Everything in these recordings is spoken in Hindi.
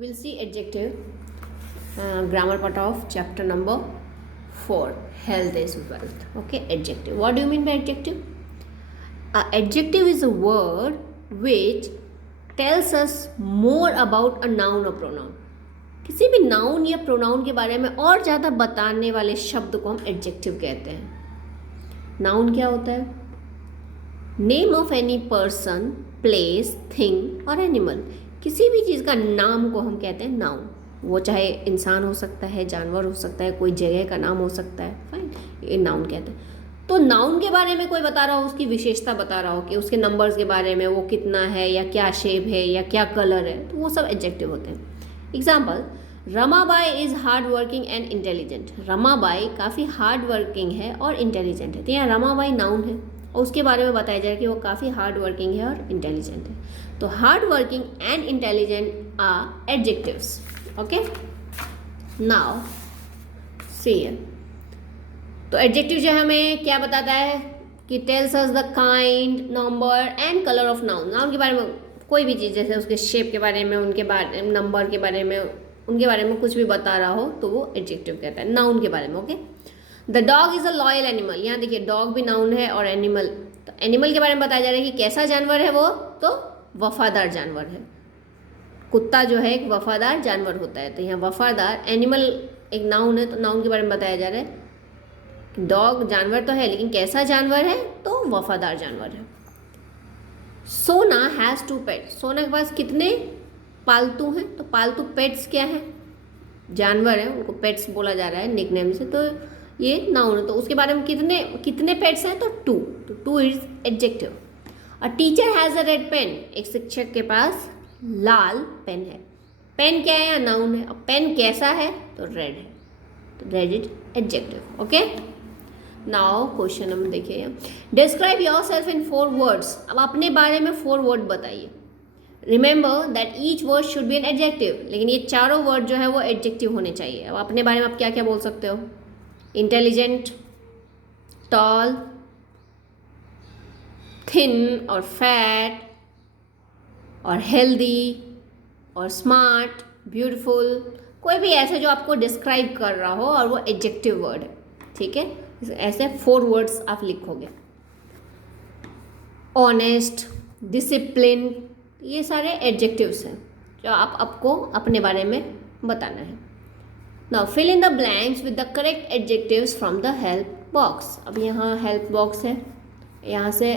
we'll see adjective grammar part of chapter number 4, health is wealth. Okay, adjective. What do you mean by adjective? Adjective is a word which tells us more about a noun or pronoun. किसी भी नाउन या प्रोनाउन के बारे में और ज़्यादा बताने वाले शब्द को हम एडजेक्टिव कहते हैं. नाउन क्या होता है? Name of any person, place, thing और एनिमल. किसी भी चीज़ का नाम को हम कहते हैं नाउन. वो चाहे इंसान हो सकता है, जानवर हो सकता है, कोई जगह का नाम हो सकता है. फाइन, ये नाउन कहते हैं. तो नाउन के बारे में कोई बता रहा हो, उसकी विशेषता बता रहा हो कि उसके नंबर्स के बारे में, वो कितना है या क्या शेप है या क्या कलर है, तो वो सब एडजेक्टिव होते हैं. Example, Ramabai is hard working and intelligent. Ramabai काफ़ी हार्ड वर्किंग है और इंटेलिजेंट है. तो यहाँ रमाबाई नाउन है और उसके बारे में बताया जाए कि वो काफ़ी हार्ड वर्किंग है और इंटेलिजेंट है. तो hard working and intelligent are adjectives. Okay, now see. तो एडजेक्टिव जो है हमें क्या बताता है कि tells us the kind, number and colour of noun. Noun के बारे में कोई भी चीज़, जैसे उसके शेप के बारे में, उनके बारे, नंबर के बारे में, उनके बारे में कुछ भी बता रहा हो तो वो एडजेक्टिव कहता है नाउन के बारे में. Okay, the dog is a loyal animal. यहाँ देखिए डॉग भी नाउन है और एनिमल. तो एनिमल के बारे में बताया जा रहा है कि कैसा जानवर है वो, तो वफादार जानवर है. कुत्ता जो है एक वफादार जानवर होता है. तो यहाँ वफादार, एनिमल एक नाउन है, तो नाउन के बारे में बताया जा रहा है. डॉग जानवर तो है लेकिन कैसा जानवर है, तो वफादार जानवर है. सोना हैज़ 2 पेट्स. सोना के पास कितने पालतू हैं? तो पालतू पेट्स क्या है? जानवर है, उनको पेट्स बोला जा रहा है निकनेम से. तो ये नाउन है. तो उसके बारे में कितने पेट्स हैं? तो 2. तो 2 is adjective. A teacher has a red pen. एक शिक्षक के पास लाल पेन है. पेन क्या है? नाउन है. और पेन कैसा है? तो रेड है. तो red is adjective. Okay, now question number देखिए. Describe yourself in 4 words. अब अपने बारे में 4 वर्ड बताइए. Remember that each word should be an adjective. लेकिन ये चारों वर्ड जो है वो एडजेक्टिव होने चाहिए. अब अपने बारे में आप क्या क्या बोल सकते हो? इंटेलिजेंट, टॉल, थिन और फैट, और हेल्दी और स्मार्ट, ब्यूटीफुल. कोई भी ऐसे जो आपको डिस्क्राइब कर रहा हो और वो एडजेक्टिव वर्ड है. ठीक है, ऐसे 4 वर्ड्स आप लिखोगे. ऑनेस्ट, डिसिप्लिन, ये सारे एडजेक्टिव्स हैं जो आपको अपने बारे में बताना है. Now fill in the blanks with the correct adjectives from the help box. अब यहाँ हेल्प बॉक्स है, यहाँ से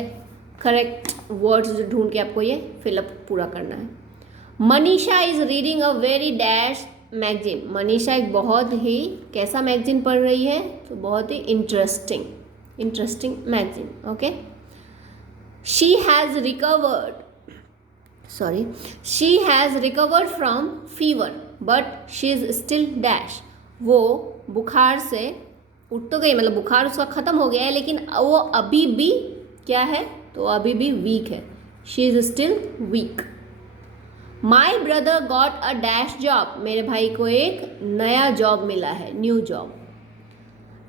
करेक्ट वर्ड्स ढूंढ के आपको ये फिलअप पूरा करना है. Manisha is reading a very dash magazine. Manisha एक बहुत ही कैसा मैगजीन पढ़ रही है? तो बहुत ही interesting magazine. Okay, she has recovered from fever but she is still dash. वो बुखार से उठ तो गई, मतलब बुखार उसका ख़त्म हो गया है, लेकिन वो अभी भी क्या है? तो अभी भी वीक है. She is still weak. My brother got a dash job. मेरे भाई को एक नया जॉब मिला है, new job.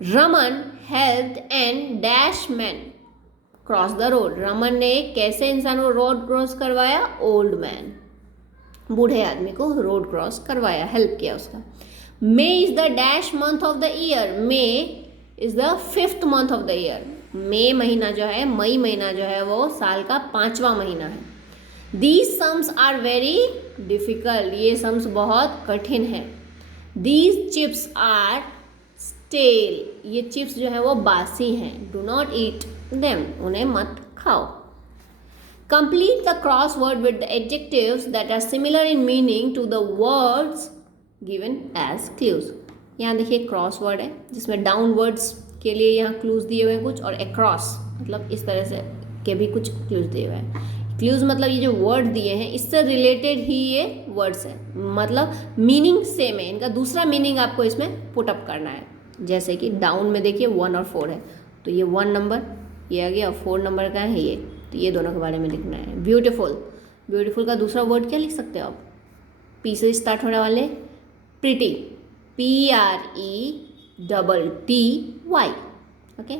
Raman helped an dash man cross the road. Raman ने एक कैसे इंसान को रोड क्रॉस करवाया? ओल्ड मैन, बूढ़े आदमी को रोड क्रॉस करवाया, हेल्प किया उसका. May is the dash month of the year. May is the 5th month of the year. मई महीना जो है वो साल का 5वां महीना है. These sums are very difficult. ये सम्स बहुत कठिन है. These chips are stale. ये चिप्स जो है वो बासी हैं. Do not eat them. उन्हें मत खाओ. Complete the crossword with the adjectives that are similar in meaning to the words given as clues. यहाँ देखिए क्रॉसवर्ड है जिसमें डाउनवर्ड्स के लिए यहाँ क्लूज दिए हुए हैं कुछ, और अक्रॉस मतलब इस तरह से के भी कुछ क्लूज दिए हुए हैं. क्लूज मतलब ये जो वर्ड दिए हैं इससे रिलेटेड ही ये वर्ड्स हैं, मतलब मीनिंग सेम है. इनका दूसरा मीनिंग आपको इसमें पुट अप करना है. जैसे कि डाउन में देखिए 1 और 4 है, तो ये 1 नंबर ये आ गया और 4 नंबर का है ये, तो ये दोनों के बारे में लिखना है. ब्यूटीफुल का दूसरा वर्ड क्या लिख सकते हो आप? पी से स्टार्ट होने वाले pretty, PRETTY. Okay.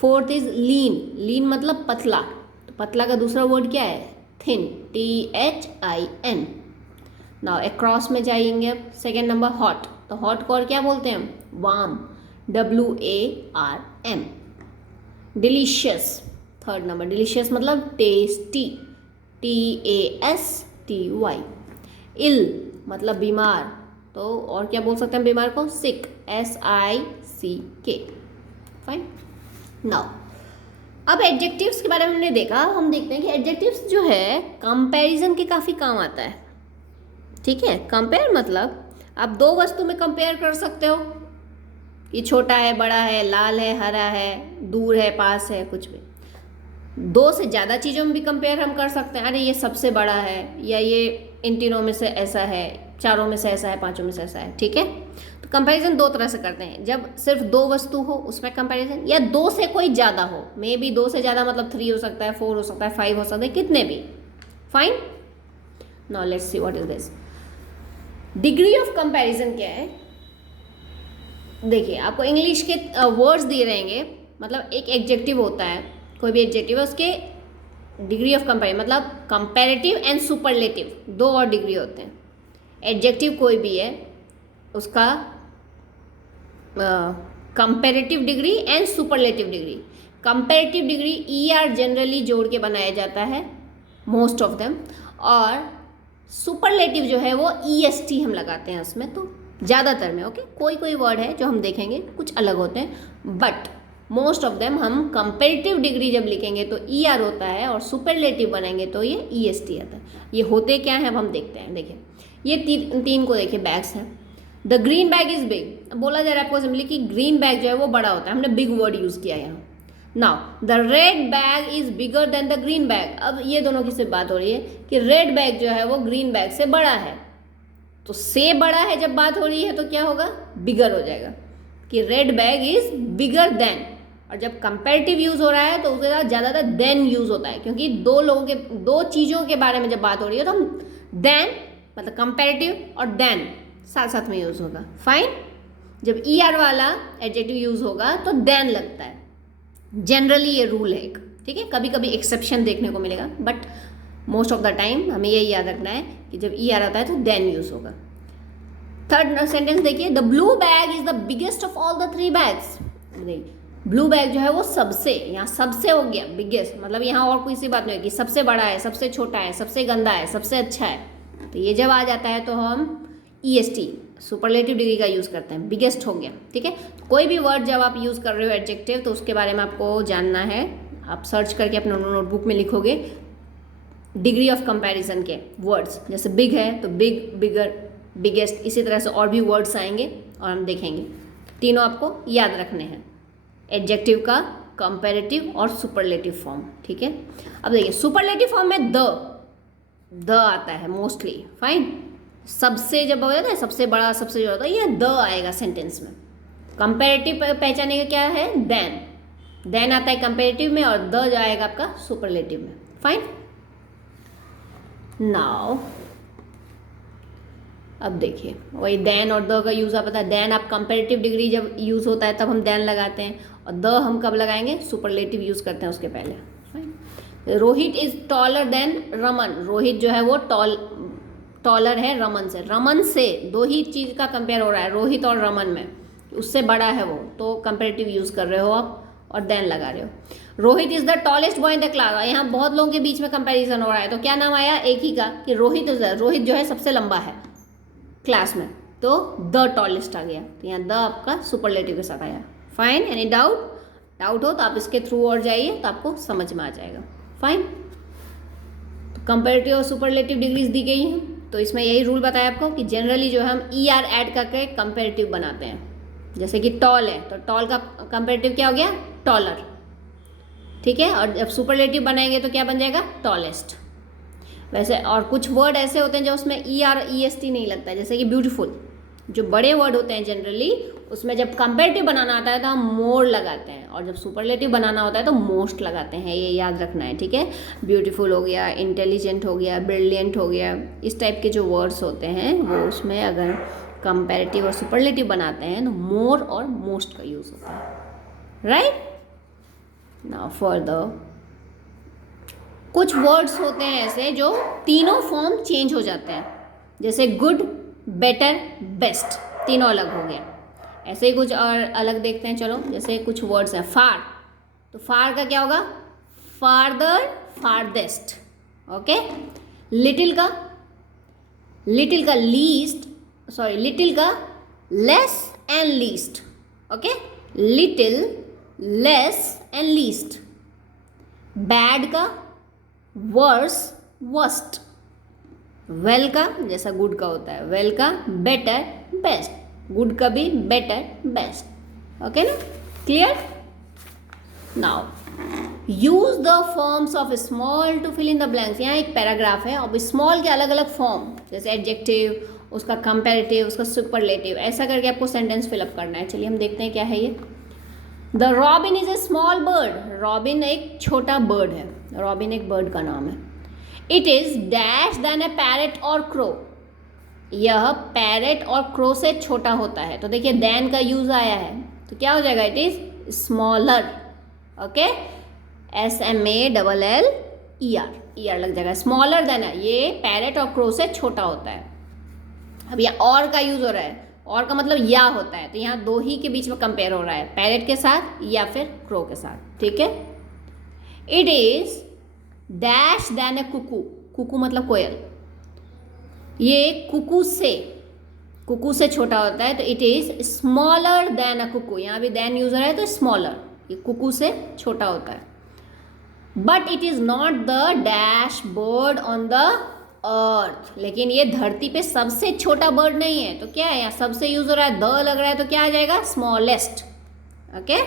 4th is lean मतलब पतला. तो पतला का दूसरा वर्ड क्या है? Thin, THIN. नाउ अक्रॉस में जाएंगे अब, सेकेंड नंबर हॉट, तो हॉट को और क्या बोलते हैं हम, warm, WARM। Delicious, third number, delicious मतलब टेस्टी, TASTY। इल मतलब बीमार, तो और क्या बोल सकते हैं बीमार को, सिक, SICK। फाइन। नाउ अब एडजेक्टिव्स के बारे में हमने देखा, हम देखते हैं कि एडजेक्टिव्स जो है कंपैरिजन के काफ़ी काम आता है। ठीक है, कंपेयर मतलब आप दो वस्तु में कंपेयर कर सकते हो कि छोटा है, बड़ा है, लाल है, हरा है, दूर है, पास है, कुछ भी। दो से ज़्यादा चीज़ों में भी कंपेयर हम कर सकते हैं, अरे ये सबसे बड़ा है, या ये इन तीनों में से ऐसा है, चारों में से ऐसा है, पांचों में से ऐसा है। ठीक है, तो कंपैरिजन दो तरह से करते हैं, जब सिर्फ दो वस्तु हो उसमें कंपैरिजन, या दो से कोई ज़्यादा हो, मे बी दो से ज़्यादा मतलब 3 हो सकता है, 4 हो सकता है, 5 हो सकता है, कितने भी। Fine. Now let's see what is this. Degree of comparison क्या है, देखिए आपको इंग्लिश के वर्ड्स दिए रहेंगे, मतलब एक एडजेक्टिव होता है, कोई भी एडजेक्टिव है, उसके डिग्री ऑफ कंपेयर मतलब कंपैरेटिव एंड सुपरलेटिव, दो और डिग्री होते हैं। एडजेक्टिव कोई भी है उसका comparative degree and superlative degree. Comparative degree ER generally जोड़ के बनाया जाता है, मोस्ट ऑफ देम, और सुपरलेटिव जो है वो EST हम लगाते हैं उसमें, तो ज़्यादातर में। ओके, कोई कोई वर्ड है जो हम देखेंगे कुछ अलग होते हैं, बट मोस्ट ऑफ देम हम कंपेरेटिव डिग्री जब लिखेंगे तो ER होता है, और सुपरलेटिव बनाएंगे तो ये EST आता है। ये होते क्या हैं अब हम देखते हैं। देखिए ये तीन को देखिए, बैग्स हैं। The green bag is big, अब बोला जा रहा है आपको सिंपली कि ग्रीन बैग जो है वो बड़ा होता है, हमने बिग वर्ड यूज़ किया यहाँ। Now the red bag is bigger than the green bag, अब ये दोनों की सिर्फ बात हो रही है कि रेड बैग जो है वो ग्रीन बैग से बड़ा है, तो से बड़ा है जब बात हो रही है तो क्या होगा, बिगर हो जाएगा, कि red bag is bigger than. और जब कंपैरेटिव यूज हो रहा है तो उसके साथ ज़्यादातर देन यूज होता है, क्योंकि दो चीज़ों के बारे में जब बात हो रही है तो हम देन मतलब कंपैरेटिव और देन साथ साथ में यूज होगा। फाइन। जब ER वाला एडजेक्टिव यूज होगा तो देन लगता है, जनरली ये रूल है एक। ठीक है, कभी कभी एक्सेप्शन देखने को मिलेगा, but most of the time हमें यही याद रखना है कि जब ER आता है तो देन यूज होगा। थर्ड सेंटेंस देखिए, the blue bag is the biggest of all the 3 bags. Blue bag जो है वो सबसे, यहाँ सबसे हो गया, बिगेस्ट मतलब यहाँ और कोई सी बात नहीं होगी, सबसे बड़ा है, सबसे छोटा है, सबसे गंदा है, सबसे अच्छा है, तो ये जब आ जाता है तो हम EST सुपरलेटिव डिग्री का यूज़ करते हैं, बिगेस्ट हो गया। ठीक है, कोई भी वर्ड जब आप यूज़ कर रहे हो एडजेक्टिव, तो उसके बारे में आपको जानना है, आप सर्च करके अपने नोटबुक में लिखोगे डिग्री ऑफ कंपैरिजन के वर्ड्स, जैसे बिग है तो बिग, बिगर, बिगेस्ट, इसी तरह से और भी वर्ड्स आएंगे और हम देखेंगे। तीनों आपको याद रखने हैं, एडजेक्टिव का कंपैरेटिव और सुपरलेटिव फॉर्म। ठीक है, अब देखिए सुपरलेटिव फॉर्म में द आता है मोस्टली। फाइन, सबसे जब हो जाता है सबसे बड़ा, सबसे जो होता है ये द आएगा सेंटेंस में। कंपैरेटिव पहचाने का क्या है, देन आता है कंपैरेटिव में, और द जो आएगा आपका सुपरलेटिव में। फाइन। नाउ अब देखिए वही देन और द का यूज़ आप पता है, देन आप कंपैरेटिव डिग्री जब यूज़ होता है तब हम देन लगाते हैं, और द हम कब लगाएंगे, सुपरलेटिव यूज़ करते हैं उसके पहले। Rohit is taller than Raman, Rohit जो है वो टॉलर है रमन से। रमन से दो ही चीज़ का कंपेयर हो रहा है, रोहित और रमन में, उससे बड़ा है वो, तो कंपैरेटिव यूज़ कर रहे हो आप और देन लगा रहे हो। Rohit is the tallest boy in the class, यहाँ बहुत लोगों के बीच में कंपैरिजन हो रहा है, तो क्या नाम आया एक ही का कि रोहित जो है सबसे लंबा है क्लास में, तो द टॉलेस्ट आ गया, तो यहाँ द आपका सुपरलेटिव के साथ आया। फाइन। एनी डाउट हो तो आप इसके थ्रू और जाइए तो आपको समझ में आ जाएगा। फाइन, तो कंपैरेटिव और सुपरलेटिव डिग्रीज दी गई हैं, तो इसमें यही रूल बताया आपको कि जनरली जो है हम ER ऐड करके कंपैरेटिव बनाते हैं। जैसे कि टॉल है तो टॉल का कंपैरेटिव क्या हो गया, टॉलर। ठीक है, और जब सुपरलेटिव बनाएंगे तो क्या बन जाएगा, टॉलेस्ट। वैसे और कुछ वर्ड ऐसे होते हैं जो उसमें ER EST नहीं लगता है, जैसे कि ब्यूटीफुल, जो बड़े वर्ड होते हैं जनरली उसमें जब कंपैरेटिव बनाना आता है तो हम मोर लगाते हैं, और जब सुपरलेटिव बनाना होता है तो मोस्ट लगाते हैं, ये याद रखना है। ठीक है, ब्यूटीफुल हो गया, इंटेलिजेंट हो गया, ब्रिलियंट हो गया, इस टाइप के जो वर्ड्स होते हैं वो उसमें अगर कंपैरेटिव और सुपरलेटिव बनाते हैं तो मोर और मोस्ट का यूज़ होता है। राइट। नाउ फर्दर कुछ वर्ड्स होते हैं ऐसे जो तीनों फॉर्म चेंज हो जाते हैं, जैसे गुड, बेटर, बेस्ट, तीनों अलग हो गया। ऐसे ही कुछ और अलग देखते हैं, चलो। जैसे कुछ वर्ड्स हैं, फार, तो फार का क्या होगा? Farther, farthest. ओके। लिटिल का लीस्ट, सॉरी, लिटिल का less and least. Okay, little, less and least. Bad का वर्स, वर्स्ट। वेल का जैसा गुड का होता है, वेल का बेटर, बेस्ट, गुड का भी बेटर, बेस्ट। ओके ना, clear? Now use the forms of small to fill in the blanks. यहाँ एक पैराग्राफ है, अब स्मॉल के अलग अलग फॉर्म, जैसे एडजेक्टिव, उसका कंपैरेटिव, उसका सुपरलेटिव, ऐसा करके आपको सेंटेंस फिलअप करना है। चलिए हम देखते हैं क्या है ये। The robin is a small bird. Robin एक छोटा बर्ड है, रॉबिन एक बर्ड का नाम है। It is dash then a parrot और क्रो। यह पैरेट और क्रो से छोटा होता है। तो देखिए देन का यूज आया है, तो क्या हो जाएगा? It is smaller. Okay, SMALLER, year लग जाएगा। स्मॉलर देन है, ये पैरेट और क्रो से छोटा होता है। अब यह और का यूज हो रहा है, और का मतलब या होता है, तो यहाँ दो ही के बीच में कंपेयर हो रहा है, पैरेट के साथ या फिर क्रो के साथ। ठीक है। इट इज डैश देन ए कुकू। कुकू मतलब कोयल, ये कुकू से छोटा होता है, तो इट इज स्मॉलर देन अ कुकू। यहाँ भी देन यूज हो रहा है, तो स्मॉलर, ये कुकू से छोटा होता है। But it is not the dash bird on the earth. लेकिन ये धरती पे सबसे छोटा बर्ड नहीं है, तो क्या है? यहाँ सबसे यूज हो रहा है, द लग रहा है, तो क्या आ जाएगा? स्मॉलेस्ट। ओके,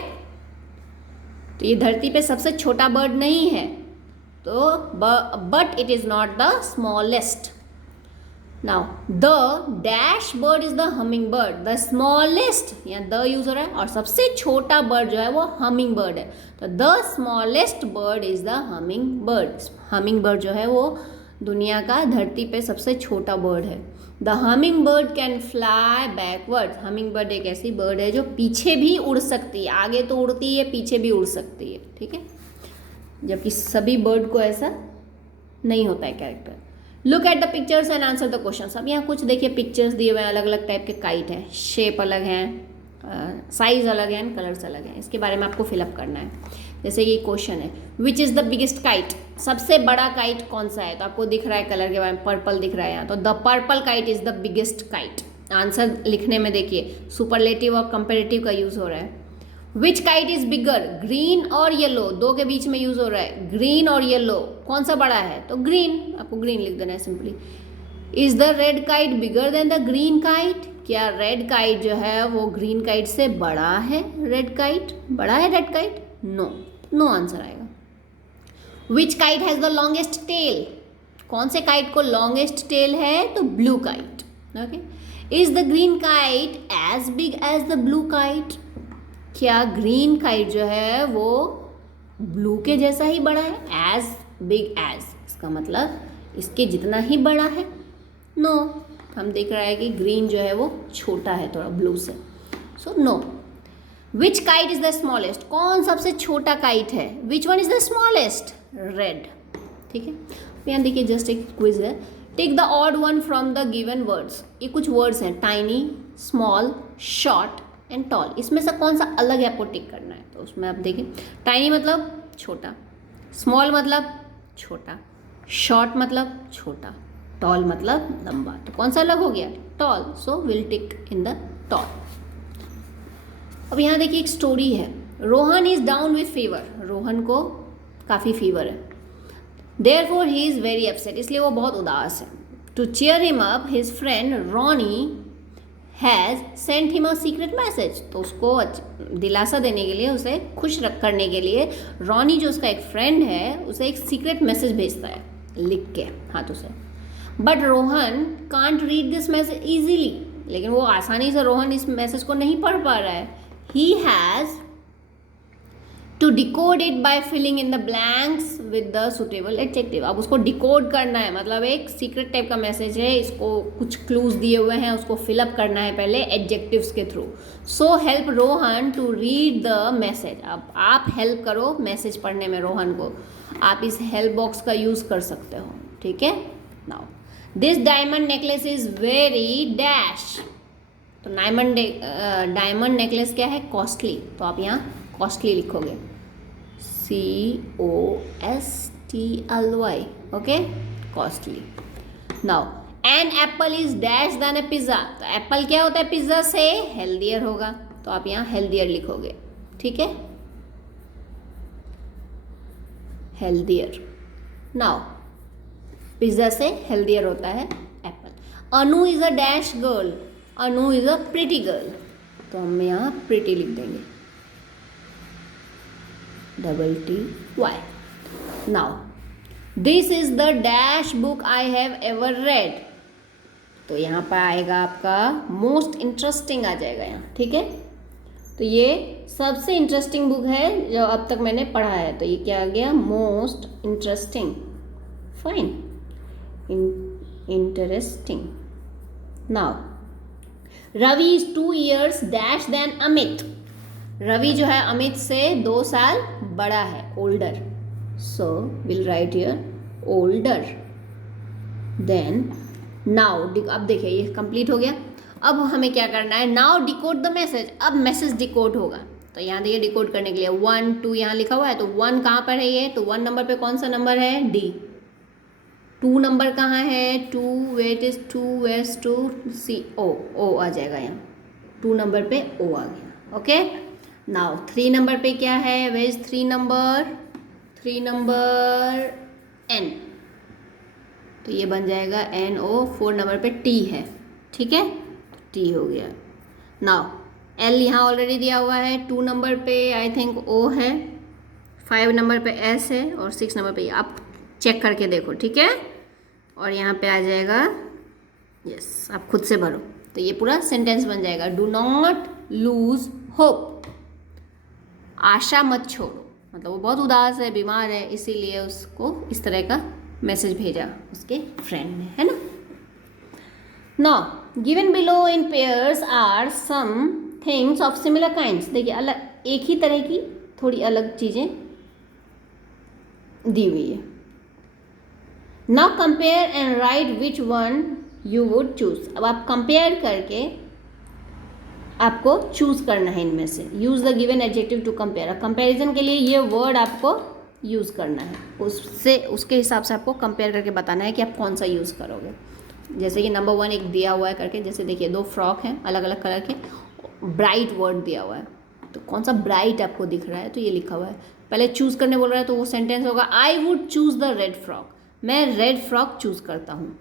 तो ये धरती पे सबसे छोटा बर्ड नहीं है, तो but it is not the smallest. Now the dash bird is the humming bird. The smallest, यहाँ द यूज हो रहा है, और सबसे छोटा बर्ड जो है वो हमिंग बर्ड है, तो the smallest bird is the humming bird. Humming bird जो है वो दुनिया का धरती पे सबसे छोटा बर्ड है। The humming bird can fly backward. Humming bird एक ऐसी बर्ड है जो पीछे भी उड़ सकती है, आगे तो उड़ती है, पीछे भी उड़ सकती है। ठीक है, जबकि सभी बर्ड को ऐसा नहीं होता है character. Look at the pictures and answer the question. अब यहाँ कुछ देखिए पिक्चर्स दिए हुए हैं, अलग अलग टाइप के काइट हैं, शेप अलग हैं, साइज अलग है, कलर्स अलग हैं। इसके बारे में आपको फिलअप करना है। जैसे ये क्वेश्चन है, which is the biggest kite. सबसे बड़ा काइट कौन सा है? तो आपको दिख रहा है कलर के बारे में, पर्पल दिख रहा है यहाँ, तो the purple kite is the biggest kite. Answer लिखने में देखिए सुपरलेटिव और कंपेरेटिव का यूज हो रहा है। विच काइट इज बिगर, ग्रीन और येलो, दो के बीच में यूज हो रहा है, ग्रीन और येलो, कौन सा बड़ा है? तो ग्रीन, आपको ग्रीन लिख देना है simply. Is the red kite bigger than the green kite. क्या रेड काइट जो है वो ग्रीन काइट से बड़ा है? रेड काइट बड़ा है red kite? No, no answer आएगा। Which kite has the longest tail. कौन से काइट को लॉन्गेस्ट टेल है? तो blue kite. Okay, is the green kite as big as the blue kite. क्या ग्रीन काइट जो है वो ब्लू के जैसा ही बड़ा है? एज बिग एज, इसका मतलब इसके जितना ही बड़ा है? नो, हम देख रहा है कि ग्रीन जो है वो छोटा है थोड़ा ब्लू से, so no. Which kite is the smallest. कौन सबसे छोटा काइट है? Which one is the smallest? Red. ठीक है, यहाँ देखिए जस्ट एक क्विज है। Take the odd one from the given words. ये कुछ वर्ड्स हैं, tiny, small, short and tall. इसमें से कौन सा अलग है आपको टिक करना है। तो उसमें आप देखिए, टाइनी मतलब छोटा, स्मॉल मतलब छोटा, शॉर्ट मतलब छोटा, टॉल मतलब लंबा। तो कौन सा अलग हो गया? Tall. So will tick in the tall. अब यहाँ देखिए एक स्टोरी है। Rohan is down with fever. Rohan को काफ़ी फीवर है। Therefore he is very upset, इसलिए वो बहुत उदास है। To cheer him up his friend Ronny has sent him a secret message. तो उसको दिलासा देने के लिए, उसे खुश करने के लिए रॉनी जो उसका एक फ्रेंड है उसे एक सीक्रेट मैसेज भेजता है लिख के हाथों से। But Rohan can't read this message easily. लेकिन वो आसानी से रोहन इस मैसेज को नहीं पढ़ पा रहा है। He has to decode it by filling in the blanks with the suitable adjective. अब उसको डिकोड करना है, मतलब एक सीक्रेट टाइप का मैसेज है, इसको कुछ क्लूज दिए हुए हैं, उसको फिलअप करना है पहले एडजेक्टिव्स के through. So help Rohan to read the message. अब आप हेल्प करो मैसेज पढ़ने में रोहन को। आप इस हेल्प बॉक्स का यूज़ कर सकते हो। ठीक है, now this diamond necklace is very dash. तो डायमंड नेकलेस क्या है? कॉस्टली। तो आप यहाँ कॉस्टली लिखोगे, COSTLY, okay, costly. Now an apple is dash then a pizza. तो एप्पल क्या होता है? पिज्जा से हेल्दियर होगा, तो आप यहाँ हेल्दियर लिखोगे, ठीक है, हेल्दियर। नाउ पिज्जा से हेल्दियर होता है Apple. Anu is a dash girl. Anu is a pretty girl, तो हम यहाँ प्रिटी लिख देंगे, TTY। Now this is the dash book I have ever read. तो यहाँ पर आएगा आपका मोस्ट इंटरेस्टिंग आ जाएगा यहाँ, ठीक है। तो ये सबसे इंटरेस्टिंग बुक है जो अब तक मैंने पढ़ा है, तो ये क्या आ गया? Most interesting. Fine, interesting. Now Ravi is 2 years dash then Amit. Ravi जो है अमित से 2 साल बड़ा है, older, so will write here older. Then now अब देखिए ये कंप्लीट हो गया। अब हमें क्या करना है? Now decode the message. अब मैसेज डिकोड होगा, तो यहाँ देखिए डिकोड करने के लिए 1 2 यहाँ लिखा हुआ है, तो 1 कहाँ पर है? ये तो 1 नंबर पे कौन सा नंबर है? D। 2 नंबर कहाँ है? 2, weight is 2, waist 2, C O आ जाएगा यहाँ, 2 नंबर पे O आ गया, ओके। नाउ 3 नंबर पे क्या है? Veg 3 number? 3 नंबर N, तो ये बन जाएगा NO। 4 नंबर पे T है, ठीक है, T हो गया। नाउ L यहाँ ऑलरेडी दिया हुआ है, 2 नंबर पे आई थिंक O है, 5 नंबर पे S है और 6 नंबर पे आप चेक करके देखो, ठीक है। और यहाँ पे आ जाएगा यस, आप खुद से भरो, तो ये पूरा सेंटेंस बन जाएगा। Do not lose hope. आशा मत छोड़ो, मतलब वो बहुत उदास है, बीमार है, इसीलिए उसको इस तरह का मैसेज भेजा उसके फ्रेंड ने, है ना। Now given below in pairs are some things of similar kinds. देखिए अलग, एक ही तरह की थोड़ी अलग चीज़ें दी हुई है। Now compare and right which one you would choose. अब आप कंपेयर करके आपको चूज करना है इनमें से। Use the given adjective to compare. Comparison के लिए ये वर्ड आपको यूज करना है, उससे उसके हिसाब से आपको कंपेयर करके बताना है कि आप कौन सा यूज करोगे। जैसे कि नंबर 1 एक दिया हुआ है करके, जैसे देखिए 2 फ्रॉक हैं अलग अलग कलर के, ब्राइट वर्ड दिया हुआ है, तो कौन सा ब्राइट आपको दिख रहा है? तो ये लिखा हुआ है। पहले चूज करने बोल रहा है, तो वो सेंटेंस होगा I would choose the red frock. मैं रेड फ्रॉक चूज करता हूँ।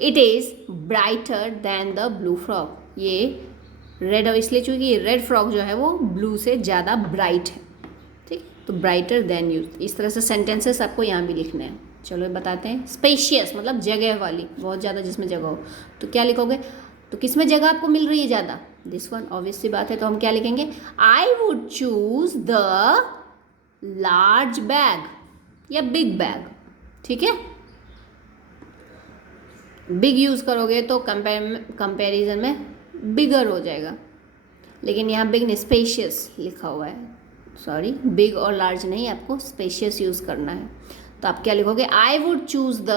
It is brighter than the blue frock. ये रेड इसलिए चूंकि रेड फ्रॉक जो है वो ब्लू से ज़्यादा ब्राइट है, ठीक। तो ब्राइटर देन यूज, इस तरह से सेंटेंसेस आपको यहाँ भी लिखने हैं। चलो बताते हैं। स्पेशियस मतलब जगह वाली, बहुत ज़्यादा जिसमें जगह हो, तो क्या लिखोगे? तो किस में जगह आपको मिल रही है ज़्यादा? दिस वन, ऑब्वियस सी बात है। तो हम क्या लिखेंगे? आई would choose the large bag या बिग बैग, ठीक है। बिग यूज़ करोगे तो कंपैरिजन में बिगर हो जाएगा, लेकिन यहाँ बिग नहीं स्पेशियस लिखा हुआ है, सॉरी बिग और लार्ज नहीं, आपको स्पेशियस यूज़ करना है। तो आप क्या लिखोगे? आई would choose the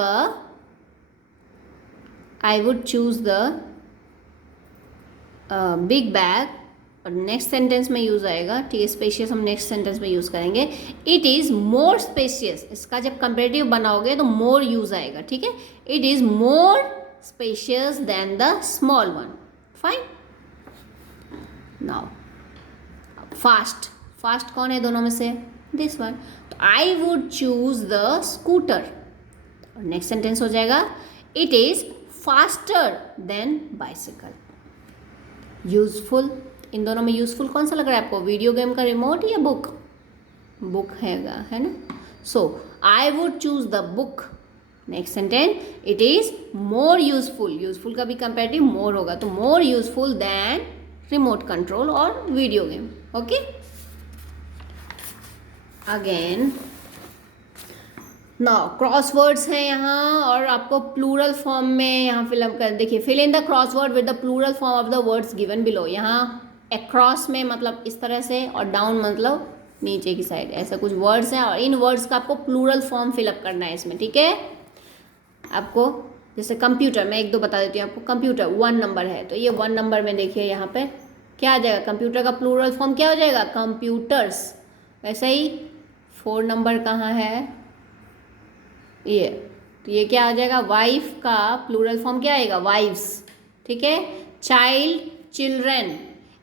big bag, और नेक्स्ट सेंटेंस में यूज़ आएगा, ठीक है। स्पेशियस हम नेक्स्ट सेंटेंस में यूज़ करेंगे। इट इज़ मोर स्पेशियस, इसका जब कंपेरेटिव बनाओगे तो मोर यूज़ आएगा, ठीक है। It is more spacious than the small one. Fine. Now fast, fast कौन है दोनों में से? This one. तो I would choose the scooter, और नेक्स्ट सेंटेंस हो जाएगा it is faster than bicycle. Useful, इन दोनों में यूजफुल कौन सा लग रहा है आपको? वीडियो गेम का रिमोट या बुक? बुक है ना। So I would choose the book. Next sentence it is more useful, useful का भी कंपेरेटिव मोर होगा, तो more useful than remote control और video game, okay. Again now crosswords हैं यहाँ, और आपको प्लूरल फॉर्म में यहाँ फिलअप कर, देखिए fill in the crossword with the plural form of the words given below. यहाँ अक्रॉस में मतलब इस तरह से, और डाउन मतलब नीचे की साइड, ऐसा कुछ वर्ड्स हैं, और इन वर्ड्स का आपको प्लूरल फॉर्म फिलअप करना है इसमें, ठीक है। आपको जैसे कंप्यूटर, मैं एक दो बता देती हूँ आपको। कंप्यूटर 1 नंबर है, तो ये 1 नंबर में देखिए यहाँ पे क्या आ जाएगा, कंप्यूटर का प्लूरल फॉर्म क्या हो जाएगा, कंप्यूटर्स। वैसे ही 4 नंबर कहाँ है, ये, तो ये क्या आ जाएगा, वाइफ का प्लूरल फॉर्म क्या आएगा, वाइफ्स। ठीक है, child children,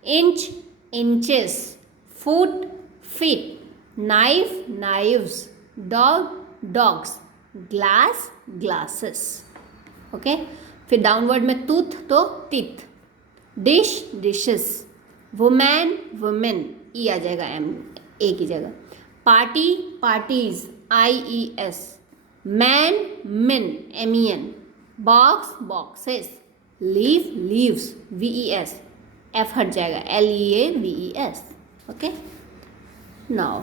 inch inches, foot feet, knife knives, dog dogs, glass glasses. Okay, फिर डाउनवर्ड में टूथ तो teeth, dish dishes, women women, E आ जाएगा एम ए की जगह, party parties, IES, man men, MEN, box boxes, leaf leaves, VES, F हट जाएगा, LEAVES। ओके, नाउ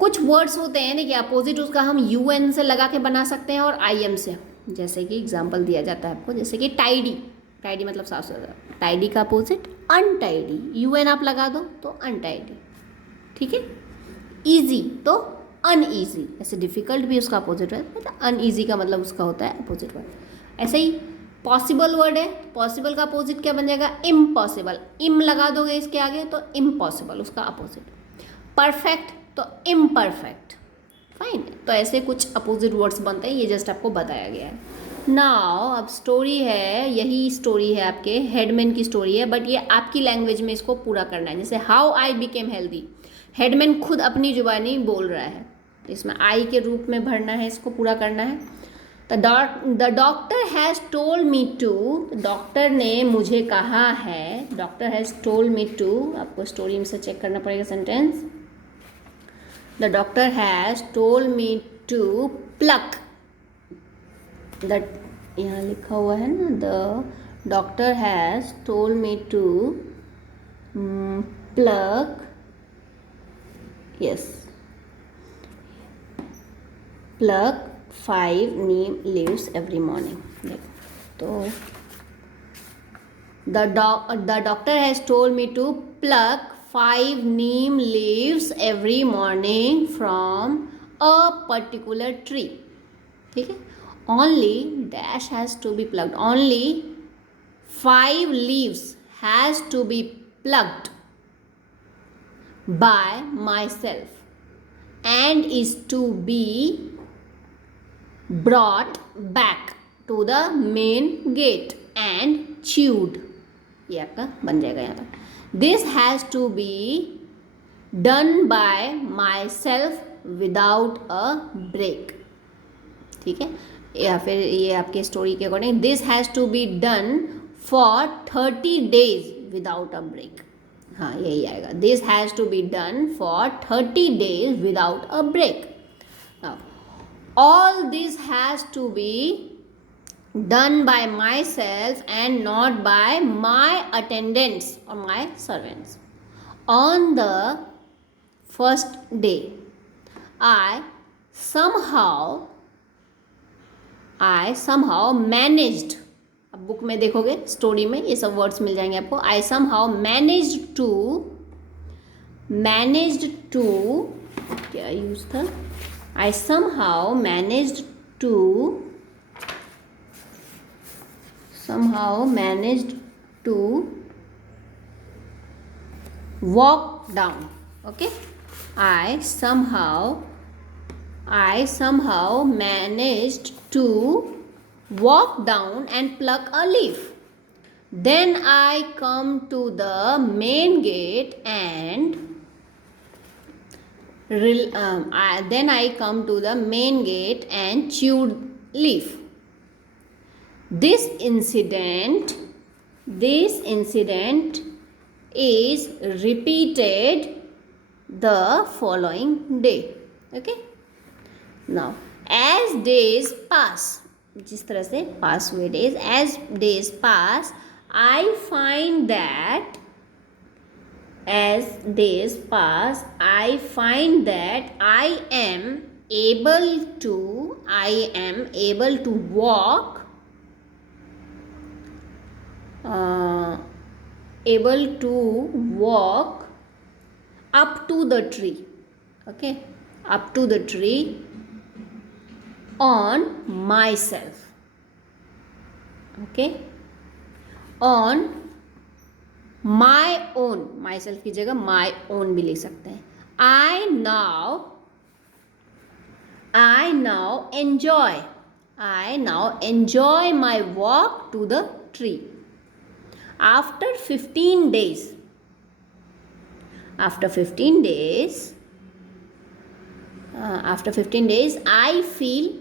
कुछ वर्ड्स होते हैं देखिए अपोजिट, उसका हम UN से लगा के बना सकते हैं और IM से। जैसे कि एग्जाम्पल दिया जाता है आपको, जैसे कि टाइडी, टाइडी मतलब साफ सुथरा, टाइडी का अपोजिट अनटाइडी, UN आप लगा दो तो अनटाइडी। ठीक है, ईजी तो अनईजी, ऐसे डिफिकल्ट भी उसका अपोजिट है, मतलब अनईजी का मतलब उसका होता है अपोजिट वर्ड। ऐसे ही पॉसिबल वर्ड है, पॉसिबल का अपोजिट क्या बन जाएगा, इम्पॉसिबल, इम लगा दोगे इसके आगे तो इम्पॉसिबल उसका अपोजिट। परफेक्ट तो इम्परफेक्ट, फाइन। तो ऐसे कुछ अपोजिट वर्ड्स बनते हैं, ये जस्ट आपको बताया गया है। नाउ अब स्टोरी है, यही स्टोरी है आपके हेडमैन की स्टोरी है, बट ये आपकी लैंग्वेज में इसको पूरा करना है। जैसे how I became healthy, headman खुद अपनी जुबानी बोल रहा है, तो इसमें आई के रूप में भरना है, इसको पूरा करना है। The doctor has told me to, doctor ने मुझे कहा है, doctor has told me to, आपको स्टोरी में से चेक करना पड़ेगा sentence. The doctor has told me to pluck, the, यहाँ लिखा हुआ है ना, the doctor has told me to pluck, yes, pluck 5 neem leaves every morning. तो the doctor has told me to pluck 5 neem leaves every morning from a particular tree. ठीक है, only dash has to be plucked, only 5 leaves has to be plucked by myself and is to be brought back to the main gate and chewed, ये आपका बन जाएगा यहाँ पर। This has to be done by myself without a break। ठीक है, या फिर ये आपके स्टोरी के according, this has to be done for 30 days without a break। हाँ, यही आएगा, this has to be done for 30 days without a break। Now all this has to be done by myself and not by my attendants or my servants. On the first day, I somehow managed, अब बुक में देखोगे स्टोरी में ये सब वर्ड्स मिल जाएंगे आपको। I somehow managed to क्या यूज था, I somehow managed to walk down. Okay, I somehow managed to walk down and pluck a leaf. Then I come to the main gate and chewed leaf. This incident is repeated the following day. Okay, now as days pass, जिस तरह से pass हुए days, as days pass, I find that I am able to walk up to the tree. Okay, up to the tree on myself. Okay. On my own, myself की जगह my own भी ले सकते हैं. I now enjoy my walk to the tree. After 15 days, after 15 days, I feel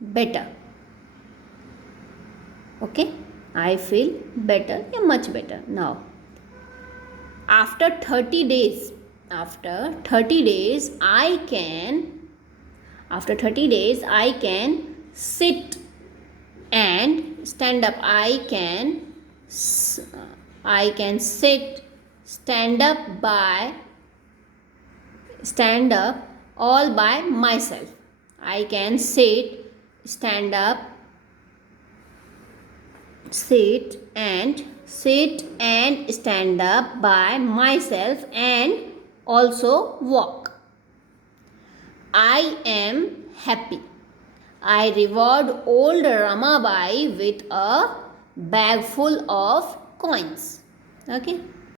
better. Okay, I feel better, yeah, much better now. After 30 days, I can sit and stand up. I can sit, stand up all by myself. I can sit, stand up, sit and stand up by myself and also walk. I am happy. I reward old Ramabai with a bag full of coins. Okay.